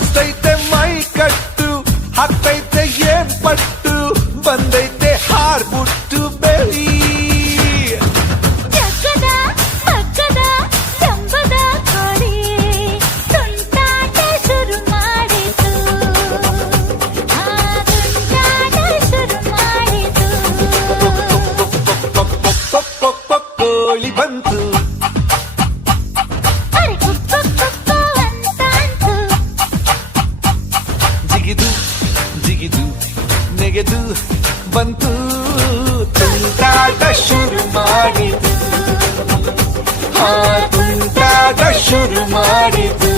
ಮಸ್ತೈತೆ ಮೈ ಕಟ್ಟು ಹಾಕ್ತೈತೆ ಏನ್ ಪಟ್ಟು ಬಂದೈತೆ ಹಾರ್ಬಿಟ್ಟು ಬೆಳಿ ಜಗ್ಗದ ಪಕ್ಕದ ಜಂಬದ ಕೋಳಿ ತುಂಟಾಟ ಶುರು ಮಾಡಿತು ತುಂಟಾಟ ಶುರು ಮಾಡಿತು ಕೋಳಿ ಬಂತು ಅರೆ ಕುಕ್ಕು ಕುಕ್ಕು ಅಂತಾಂತು ಜಿಗಿದು ಜಿಗಿದು ನೆಗೆದು ಬಂತು ತುಂಟಾಟ ಶುರು ಮಾಡಿತು ತುಂಟಾಟ ಶುರು ಮಾಡಿತು